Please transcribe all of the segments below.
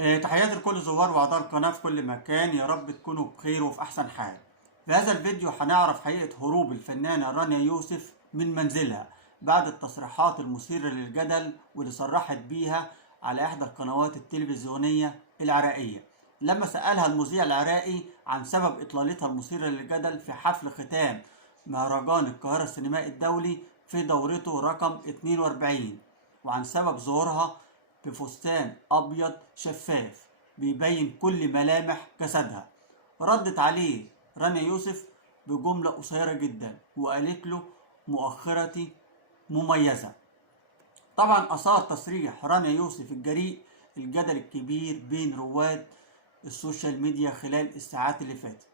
تحياتي لكل زوار واعضاء القناة في كل مكان، يا رب تكونوا بخير وفي احسن حال. في هذا الفيديو هنعرف حقيقة هروب الفنانة رانيا يوسف من منزلها بعد التصريحات المثيرة للجدل واللي صرحت بيها على احدى القنوات التلفزيونية العراقية، لما سألها المذيع العراقي عن سبب اطلالتها المثيرة للجدل في حفل ختام مهرجان القاهرة السينمائي الدولي في دورته رقم 42، وعن سبب ظهورها بفستان أبيض شفاف بيبين كل ملامح جسدها. ردت عليه رانيا يوسف بجملة قصيرة جدا وقالت له: مؤخرتي مميزة. طبعا أثار تصريح رانيا يوسف الجريء الجدل الكبير بين رواد السوشيال ميديا خلال الساعات اللي فاتت،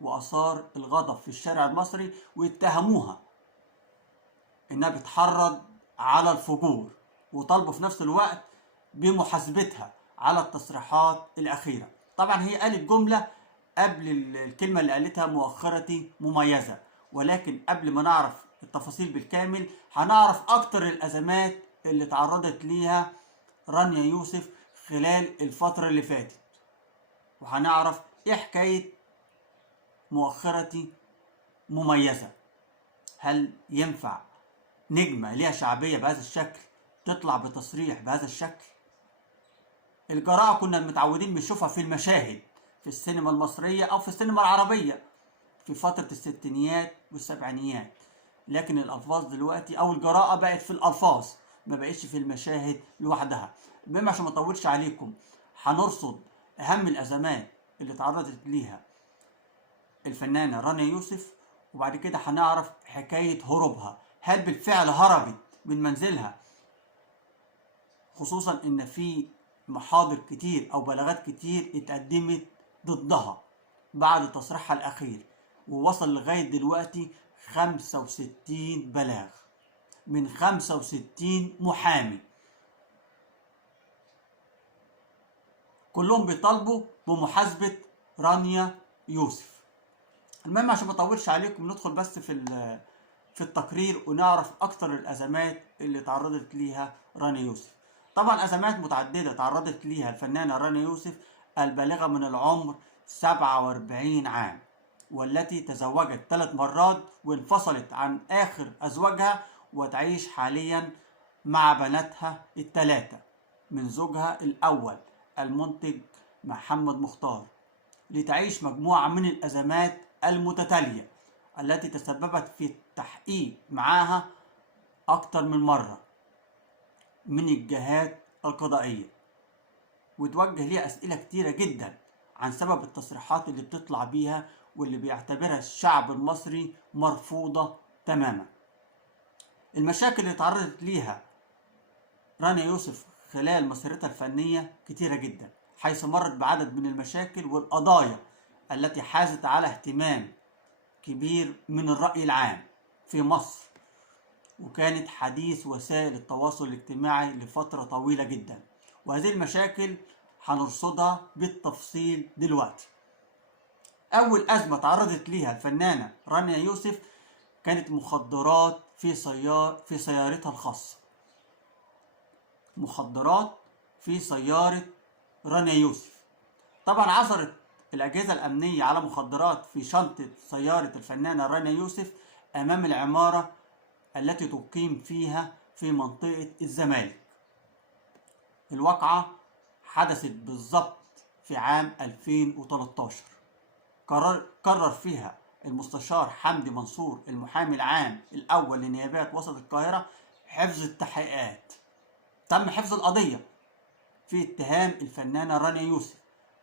وأثار الغضب في الشارع المصري، واتهموها إنها بتحرض على الفجور، وطالبوا في نفس الوقت بمحاسبتها على التصريحات الأخيرة. طبعا هي قالت جملة قبل الكلمة اللي قالتها: مؤخرتي مميزة، ولكن قبل ما نعرف التفاصيل بالكامل هنعرف أكتر الأزمات اللي تعرضت ليها رانيا يوسف خلال الفترة اللي فاتت، وهنعرف إيه حكاية مؤخرتي مميزة. هل ينفع نجمة ليها شعبية بهذا الشكل تطلع بتصريح بهذا الشكل؟ الجراءة كنا متعودين بنشوفها في المشاهد في السينما المصرية أو في السينما العربية في فترة الستينيات والسبعينيات، لكن الألفاظ دلوقتي أو الجراءة بقت في الألفاظ، ما بقتش في المشاهد لوحدها. المهم عشان ما اطولش عليكم هنرصد أهم الأزمات اللي تعرضت ليها الفنانة رانيا يوسف، وبعد كده هنعرف حكاية هروبها. هل بالفعل هربت من منزلها، خصوصا ان في محاضر كتير او بلاغات كتير اتقدمت ضدها بعد تصريحها الاخير، ووصل لغاية دلوقتي 65 بلاغ من 65 محامي، كلهم بيطالبوا بمحاسبة رانيا يوسف. المهم عشان ما اطولش عليكم ندخل بس في التقرير ونعرف اكتر الازمات اللي تعرضت ليها رانيا يوسف. طبعا ازمات متعدده تعرضت ليها الفنانه رانيا يوسف البالغه من العمر 47 عام، والتي تزوجت 3 مرات وانفصلت عن اخر ازواجها، وتعيش حاليا مع بناتها ال3 من زوجها الاول المنتج محمد مختار، لتعيش مجموعه من الازمات المتتاليه التي تسببت في التحقيق معاها أكتر من مرة من الجهات القضائية، وتوجه ليها أسئلة كتيرة جدا عن سبب التصريحات اللي بتطلع بيها واللي بيعتبرها الشعب المصري مرفوضة تماما. المشاكل اللي تعرضت ليها رانيا يوسف خلال مسيرتها الفنية كتيرة جدا، حيث مرت بعدد من المشاكل والقضايا التي حازت على اهتمام كبير من الرأي العام في مصر، وكانت حديث وسائل التواصل الاجتماعي لفترة طويلة جدا. وهذه المشاكل هنرصدها بالتفصيل دلوقتي. أول أزمة تعرضت ليها الفنانة رانيا يوسف كانت مخدرات في سيارتها الخاصة. مخدرات في سيارة رانيا يوسف. طبعا عثرت الأجهزة الأمنية على مخدرات في شنطة سيارة الفنانة رانيا يوسف أمام العمارة التي تقيم فيها في منطقة الزمالك. الواقعة حدثت بالضبط في عام 2013. قرر فيها المستشار حمدي منصور المحامي العام الأول لنيابات وسط القاهرة حفظ التحقيقات. تم حفظ القضية في اتهام الفنانة رانيا يوسف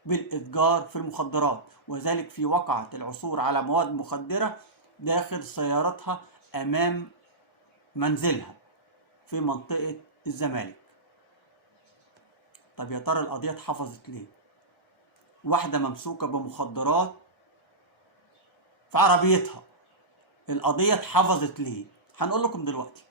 بالإتجار في المخدرات، وذلك في وقعة العثور على مواد مخدرة داخل سيارتها أمام منزلها في منطقة الزمالك. طب يا ترى القضية اتحفظت ليه؟ واحدة ممسوكة بمخدرات في عربيتها، القضية اتحفظت ليه؟ هنقول لكم دلوقتي.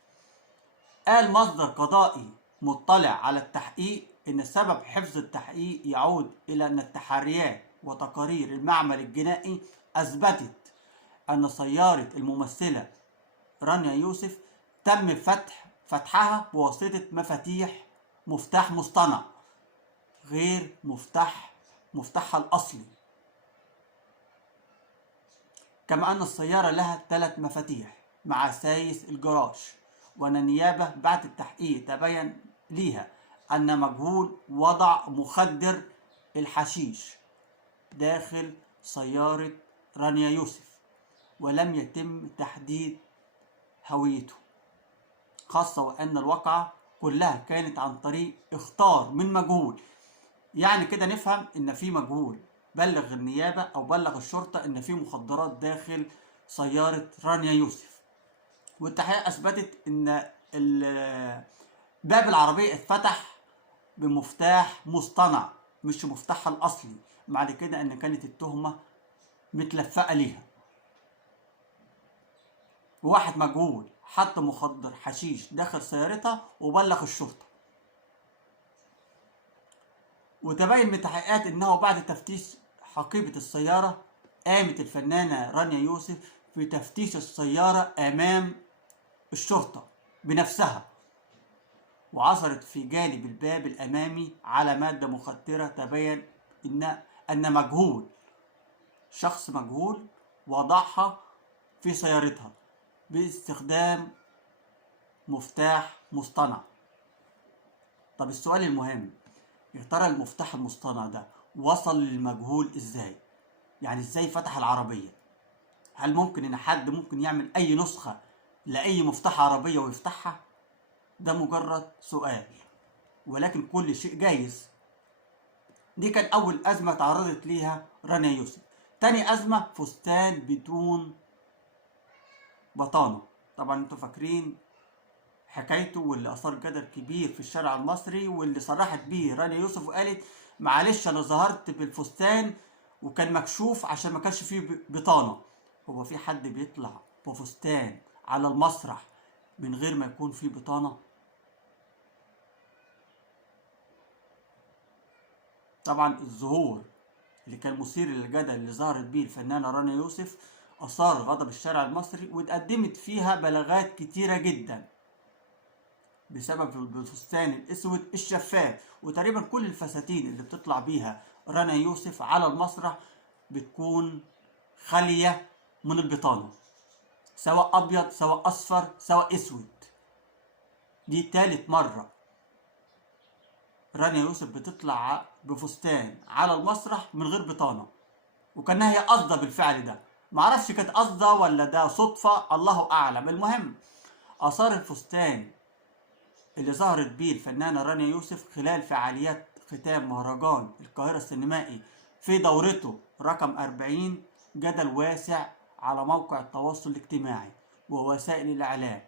قال مصدر قضائي مطلع على التحقيق إن سبب حفظ التحقيق يعود إلى أن التحريات وتقارير المعمل الجنائي أثبتت أن سيارة الممثلة رانيا يوسف تم فتحها بواسطة مفتاح مصطنع غير مفتاحها الأصلي. كما أن السيارة لها 3 مفاتيح مع سايس الجراج، وأن النيابة بعد التحقيق تبين ليها أن مجهول وضع مخدر الحشيش داخل سيارة رانيا يوسف، ولم يتم تحديد هويته، خاصة وأن الواقعة كلها كانت عن طريق اختار من مجهول. يعني كده نفهم إن في مجهول بلغ النيابة أو بلغ الشرطة إن في مخدرات داخل سيارة رانيا يوسف، والتحقيق أثبتت إن باب العربية اتفتح بمفتاح مصطنع مش مفتاحها الأصلي، بعد كده إن كانت التهمة متلفقة ليها. وواحد مجهول حط مخدر حشيش داخل سيارتها وبلغ الشرطة. وتبين من التحقيقات انه بعد تفتيش حقيبة السيارة قامت الفنانة رانيا يوسف في تفتيش السيارة امام الشرطة بنفسها، وعثرت في جانب الباب الامامي على مادة مخدرة. تبين ان مجهول، شخص مجهول، وضعها في سيارتها باستخدام مفتاح مصطنع. طب السؤال المهم، يا ترى المفتاح المصطنع ده وصل للمجهول ازاي؟ يعني ازاي فتح العربية؟ هل ممكن ان حد ممكن يعمل اي نسخة لاي مفتاح عربية ويفتحها؟ ده مجرد سؤال، ولكن كل شيء جايز. دي كان اول ازمة تعرضت ليها رانيا يوسف. تاني ازمة، فستان بدون بطانة. طبعا انتوا فاكرين حكايته واللي اثار جدل كبير في الشارع المصري، واللي صرحت بيه رانيا يوسف وقالت معلش انا ظهرت بالفستان وكان مكشوف عشان ما كانش فيه بطانه. هو في حد بيطلع بفستان على المسرح من غير ما يكون فيه بطانه؟ طبعا الظهور اللي كان مثير للجدل اللي ظهرت بيه الفنانه رانيا يوسف اثار غضب الشارع المصري، واتقدمت فيها بلاغات كتيره جدا بسبب الفستان الاسود الشفاف. وتقريبا كل الفساتين اللي بتطلع بيها رانيا يوسف على المسرح بتكون خالية من البطانة، سواء ابيض سواء اصفر سواء اسود. دي تالت مرة رانيا يوسف بتطلع بفستان على المسرح من غير بطانة، وكانها هي قصده بالفعل ده. معرفش كانت قصده ولا ده صدفة، الله اعلم. المهم اثار الفستان اللي ظهرت بيه الفنانة رانيا يوسف خلال فعاليات ختام مهرجان القاهرة السينمائي في دورته رقم 40 جدل واسع على موقع التواصل الاجتماعي ووسائل الإعلام،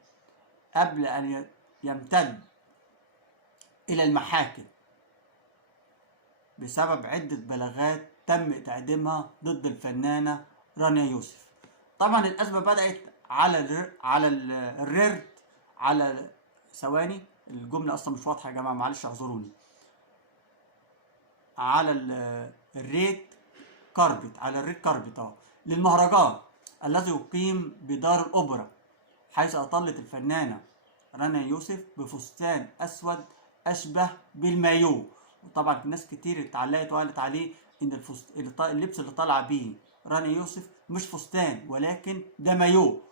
قبل أن يمتد إلى المحاكم بسبب عدة بلاغات تم تقديمها ضد الفنانة رانيا يوسف. طبعا الأزمة بدأت على الريرت على ثواني، الجملة أصلا مش واضحة يا جماعة، معلش اعذروني. على الريت كاربت، على الريت كاربت للمهرجان الذي يقيم بدار الأوبرا، حيث أطلت الفنانة رانيا يوسف بفستان أسود أشبه بالمايو. وطبعا ناس كتير اتعلقت وقالت عليه إن اللبس اللي طالعة بيه رانيا يوسف مش فستان ولكن ده مايو.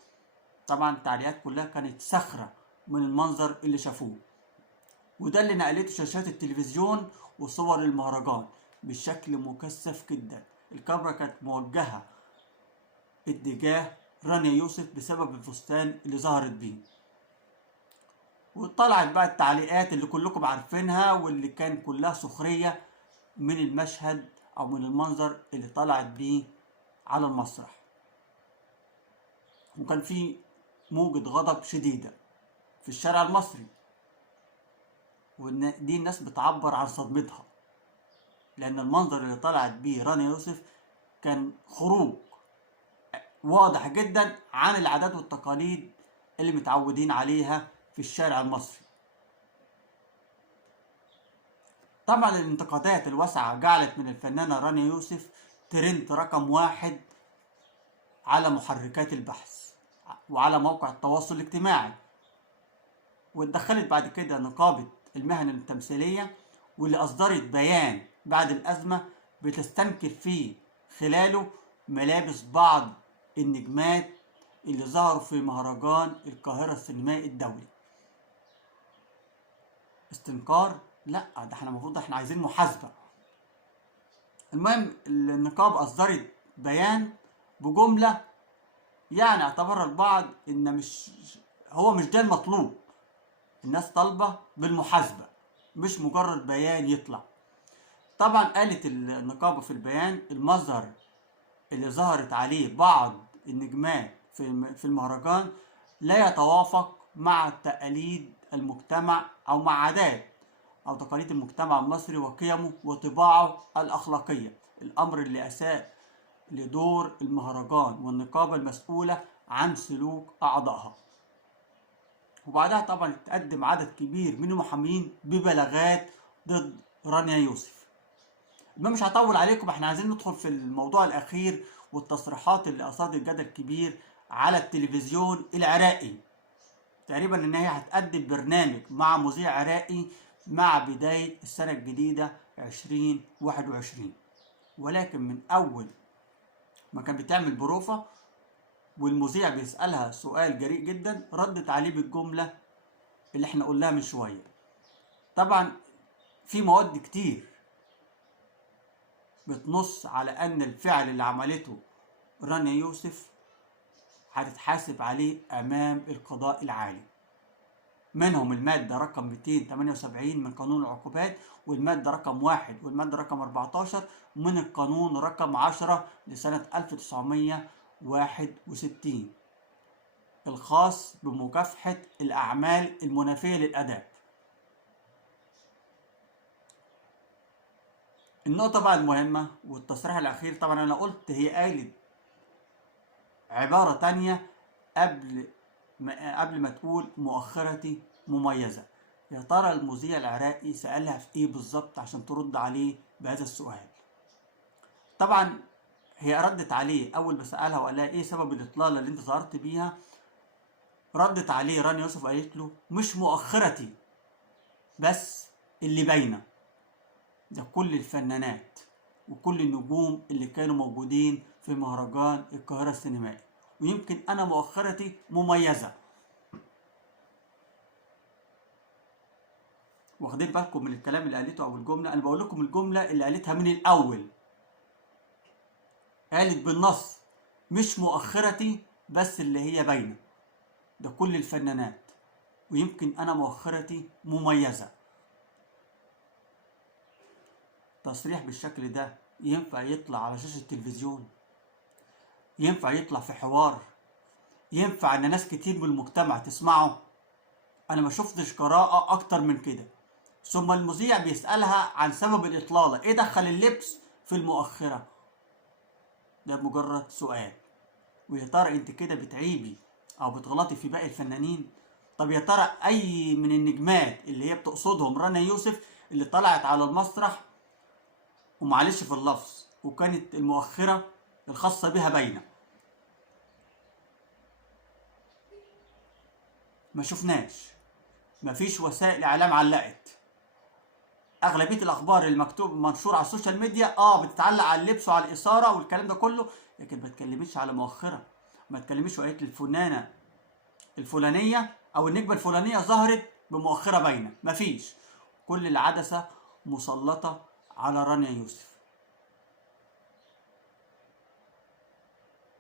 طبعا التعليقات كلها كانت سخرة من المنظر اللي شافوه، وده اللي نقلته شاشات التلفزيون وصور المهرجان بشكل مكثف جدا. الكاميرا كانت موجهة اتجاه رانيا يوسف بسبب الفستان اللي ظهرت بيه. وطلعت بقى التعليقات اللي كلكم عارفينها واللي كان كلها سخرية من المشهد او من المنظر اللي طلعت بيه على المسرح. وكان في موجة غضب شديدة في الشارع المصري، ودي الناس بتعبر عن صدمتها، لأن المنظر اللي طلعت بيه رانيا يوسف كان خروج واضح جدا عن العادات والتقاليد اللي متعودين عليها في الشارع المصري. طبعا الانتقادات الواسعة جعلت من الفنانة رانيا يوسف ترند رقم 1 على محركات البحث وعلى موقع التواصل الاجتماعي، واتدخلت بعد كده نقابة المهن التمثيلية واللي أصدرت بيان بعد الأزمة بتستنكر فيه خلاله ملابس بعض النجمات اللي ظهروا في مهرجان القاهرة السينمائي الدولي. استنكار؟ لا، ده احنا المفروض احنا عايزين محاسبة. المهم النقابة أصدرت بيان بجملة يعني اعتبرها البعض ان مش ده المطلوب. الناس طالبة بالمحاسبة مش مجرد بيان يطلع. طبعا قالت النقابة في البيان المظهر اللي ظهرت عليه بعض النجمات في المهرجان لا يتوافق مع تقاليد المجتمع أو مع عادات أو تقاليد المجتمع المصري وقيمه وطباعه الأخلاقية، الأمر اللي أساء لدور المهرجان والنقابة المسؤولة عن سلوك أعضائها. وبعدها طبعا اتقدم عدد كبير من المحامين ببلاغات ضد رانيا يوسف. ما مش هطول عليكم، احنا عايزين ندخل في الموضوع الأخير والتصريحات اللي أثارت جدل كبير على التلفزيون العراقي. تقريبا ان هي هتقدم برنامج مع مذيع عراقي مع بداية السنة الجديدة 2021، ولكن من أول ما كان بتعمل بروفة والمذيع بيسألها سؤال جريء جدا ردت عليه بالجملة اللي احنا قلناها من شوية. طبعا في مواد كتير بتنص على ان الفعل اللي عملته رانيا يوسف هتتحاسب عليه امام القضاء العالي، منهم المادة رقم 278 من قانون العقوبات، والمادة رقم 1 والمادة رقم 14 من القانون رقم 10 لسنة 1961 الخاص بمكافحة الأعمال المنافية للأداب. النقطة بقى المهمة والتصريح الأخير، طبعا أنا قلت هي قالت عبارة تانية قبل ما تقول مؤخرتي مميزة. يا ترى المذيع العراقي سألها في إيه بالظبط عشان ترد عليه بهذا السؤال؟ طبعا هي ردت عليه أول ما سألها وقال لها إيه سبب الإطلالة اللي أنت ظهرت بيها. ردت عليه رانيا يوسف قالت له مش مؤخرتي بس اللي باينة، ده كل الفنانات وكل النجوم اللي كانوا موجودين في مهرجان القاهرة السينمائي، ويمكن أنا مؤخرتي مميزة. واخدين بالكم من الكلام اللي قالته أو الجملة؟ أنا بقول لكم الجملة اللي قالتها من الأول. قالت بالنص مش مؤخرتي بس اللي هي باينة، ده كل الفنانات ويمكن أنا مؤخرتي مميزة. تصريح بالشكل ده ينفع يطلع على شاشة التلفزيون؟ ينفع يطلع في حوار؟ ينفع ان ناس كتير من المجتمع تسمعه؟ انا ما شفتش قراءة اكتر من كده. ثم المذيع بيسألها عن سبب الاطلالة، ايه دخل اللبس في المؤخرة؟ ده مجرد سؤال. ويا ترى انت كده بتعيبي او بتغلطي في باقي الفنانين؟ طب يا ترى اي من النجمات اللي هي بتقصدهم رانيا يوسف اللي طلعت على المسرح ومعلش في اللفظ وكانت المؤخرة الخاصة بها باينة؟ ما شفناش، مفيش وسائل اعلام علقت. اغلبيه الاخبار المكتوب منشور على السوشيال ميديا بتتعلق على اللبس وعلى الاثاره والكلام ده كله، لكن ما اتكلمتش على مؤخره، ما اتكلمتش وقالت الفنانه الفلانيه او النجمه الفلانيه ظهرت بمؤخره باينه. مفيش، كل العدسه مسلطه على رانيا يوسف.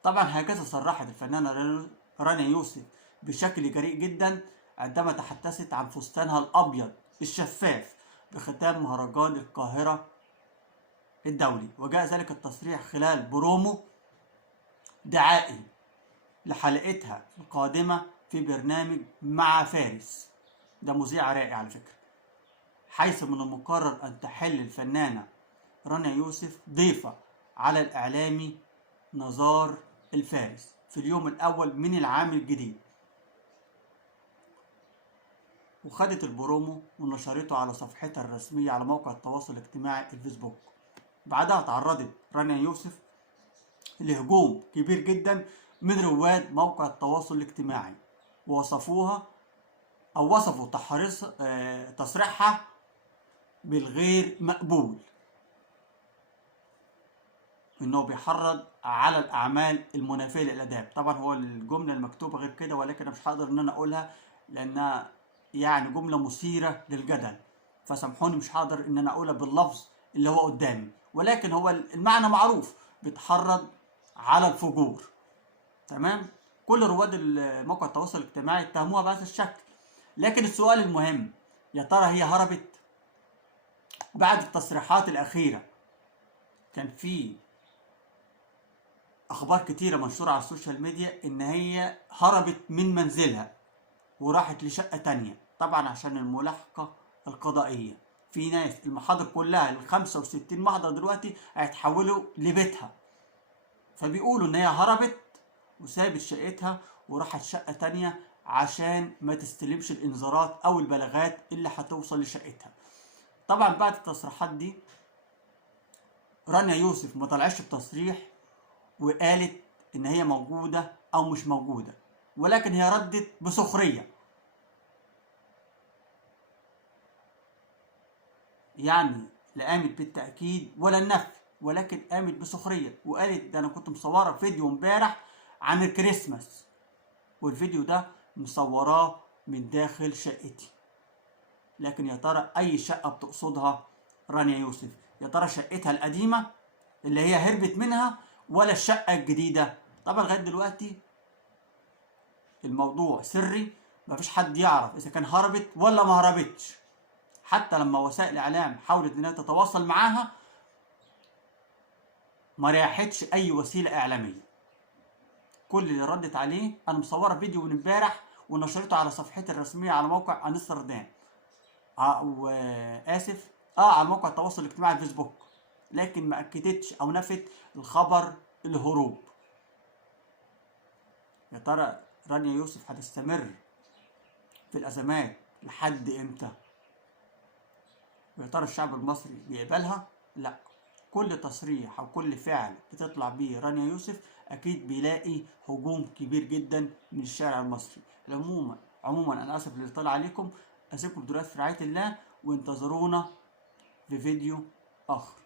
طبعا هكذا صرحت الفنانه رانيا يوسف بشكل جريء جدا عندما تحدثت عن فستانها الابيض الشفاف بختام مهرجان القاهرة الدولي، وجاء ذلك التصريح خلال برومو دعائي لحلقتها القادمة في برنامج مع فارس، ده مذيع عراقي على فكرة، حيث من المقرر أن تحل الفنانة رانيا يوسف ضيفة على الإعلامي نزار الفارس في اليوم الأول من العام الجديد. وخدت البرومو ونشرته على صفحتها الرسمية على موقع التواصل الاجتماعي الفيسبوك. بعدها تعرضت رانيا يوسف لهجوم كبير جدا من رواد موقع التواصل الاجتماعي، ووصفوها أو وصفوا تصريحها بالغير مقبول، انه بيحرض على الاعمال المنافيه للاداب. طبعا هو الجمله المكتوبه غير كده، ولكن انا مش هقدر ان انا اقولها لانها يعني جمله مثيره للجدل، فسامحوني مش هقدر ان انا اقولها باللفظ اللي هو قدامي، ولكن هو المعنى معروف، بتحرض على الفجور. تمام. كل رواد مواقع التواصل الاجتماعي اتهموها بهذا الشكل. لكن السؤال المهم، يا ترى هي هربت؟ بعد التصريحات الاخيره كان في اخبار كتيره منشوره على السوشيال ميديا ان هي هربت من منزلها وراحت لشقه تانية، طبعا عشان الملاحقه القضائيه. في ناس المحاضر كلها ال 65 محضر دلوقتي هيتحولوا لبيتها، فبيقولوا ان هي هربت وسابت شقتها وراحت شقه تانية عشان ما تستلمش الانذارات او البلاغات اللي هتوصل لشقتها. طبعا بعد التصريحات دي رانيا يوسف ما طلعش بتصريح وقالت ان هي موجودة او مش موجودة، ولكن هي ردت بسخرية، يعني لا قامت بالتأكيد ولا النفي، ولكن قامت بسخرية وقالت ده انا كنت مصورة فيديو امبارح عن الكريسماس، والفيديو ده مصوراه من داخل شقتي. لكن يا ترى اي شقة بتقصدها رانيا يوسف؟ يا ترى شقتها القديمة اللي هي هربت منها ولا الشقة الجديدة؟ طبعا لغاية دلوقتي الموضوع سري، مفيش حد يعرف اذا كان هربت ولا ما هربتش. حتى لما وسائل الاعلام حاولت انها تتواصل معاها ما ريحتش اي وسيله اعلاميه. كل اللي ردت عليه انا مصوره فيديو من امبارح ونشرته على صفحتي الرسميه على موقع انستردام، واسف على موقع التواصل الاجتماعي الفيسبوك، لكن ما اكدتش او نفت الخبر الهروب. يا ترى رانيا يوسف هتستمر في الازمات لحد امتى؟ ويا ترى الشعب المصري بيقبلها؟ لا. كل تصريح او كل فعل بتطلع بيه رانيا يوسف اكيد بيلاقي هجوم كبير جدا من الشارع المصري. عموما انا اسف اللي طلع عليكم، اسيبكم دلوقتي في رعاية الله، وانتظرونا في فيديو اخر.